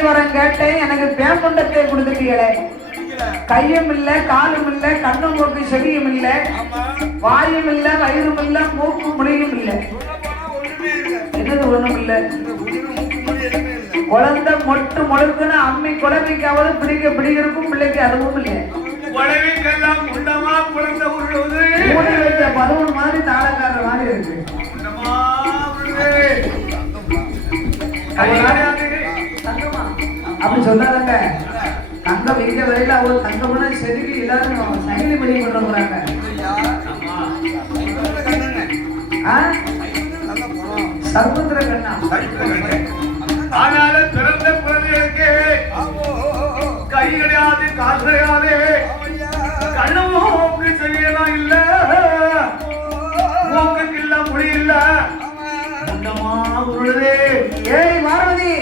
குழந்தை வரம் கேட்டேன், எனக்கு பேம்பண்டத்தை கொடுத்துட்டீங்களே. கையும் இல்ல, காலும் இல்ல, கண்ணு மூக்கு செவியும் இல்ல, வாயும் இல்ல, வயிறும் இல்ல, மூக்கு முடியும் இல்ல, என்னது ஒண்ணும் இல்ல. குழந்தை மொட்டு முழுக்குன்னு அம்மி குழந்தைக்காவது பிடிக்கிறக்கும் பிள்ளைக்கு அதுவும் இல்லை. மூடி வைத்த பலூன் மாதிரி தாளக்கார மாதிரி இருக்கு. அப்படி சொல்லாதங்க. தங்கம் வைக்க வரையில அவர் தங்கம்னா செதுக்கி எல்லாரும் சங்கிலி படி பண்ண போறாங்க. சர்வத்திர கண்ணா. ஆனால பிறந்த குழந்தைகளுக்கு கை கிடையாது, கால் கிடையாது, கண்ணு செய்யலாம் இல்ல, மூக்குக்கு இல்ல, மொழி இல்ல. ஏய் பார்வதி,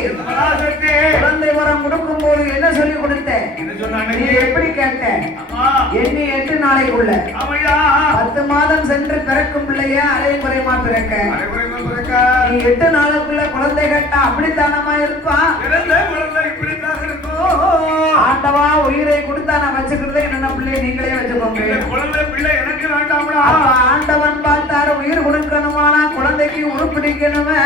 குழந்தை வரம் கொடுக்கும் போது என்ன சொல்லி கொடுத்தேன்? நீ எப்படி கேட்ட? எண்ணி 8 நாளைக்குள்ள 10 மாதம் சென்று பிறக்கும் பிள்ளைய அரை குறைமா பிறக்க. நீ 8 நாளுக்குள்ள குழந்தை கேட்டா அப்படித்தானமா இருப்பான். ஆண்டவா உயிரை கொடுத்தா நான் வச்சுக்கிறது என்னென்ன பிள்ளை நீங்களே வச்சுக்கோங்க. ஆண்டவன் பார்த்தாரு உயிர் கொடுக்கணுமானா குழந்தைக்கு உருப்பிடிக்கணுமே.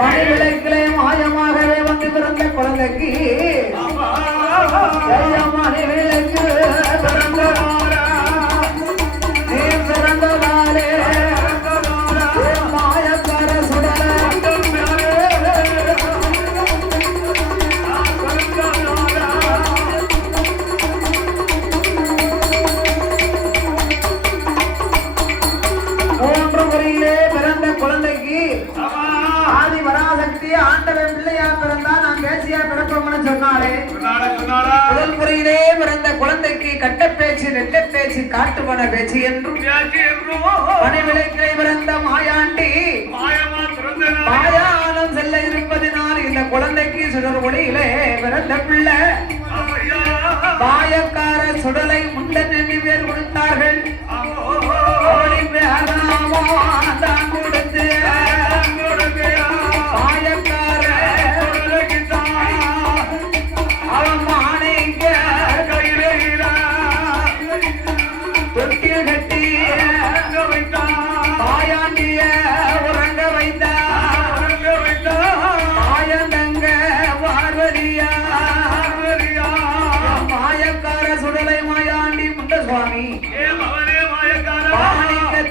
மணிவிளக்கிலே மாயமாகவே வந்து பிறந்த குழந்தைக்கு மணிவிளக்கு நீ பிறந்ததாலே மாயக்கார சுடல மூன்று முறையிலே பிறந்த குழந்தைக்கு ஆதி வராசக்தி ஆண்டவன் பிள்ளையா பிறந்தா நான் பேசியா பிறப்போம்னு சொன்னாலே. முதல் முறையிலே பிறந்த குழந்தைக்கு கட்ட பேச்சு, நெட்ட பேச்சு, காட்டுமன பேச்சு என்றும் மணிவிளக்கிலே பிறந்த மாயாண்டி மாயானம் செல்ல இருப்பதினால் இந்த குழந்தைக்கு சுடர் ஒளியிலே பிறந்த பிள்ளை மாயக்கார சுடலை முண்டன் எண்ணி பேர் கொடுத்தார்கள். தான் கொடுத்து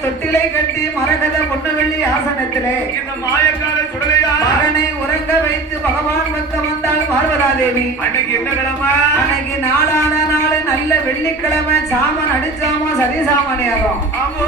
தொட்டிலை கட்டி மரகத பொன்னவெள்ளி ஆசனத்திலே இந்த மாயக்கார சுடலையா மகனை உறங்க வைத்து பகவான் பக்கம் வந்தாள் பார்வதாதேவி. அன்னைக்கு என்ன கிழமை? அன்னைக்கு நாளான நாள் நல்ல வெள்ளிக்கிழமை சாமன் அடிச்சாமோ சரி சாம நேரம். ஆமோ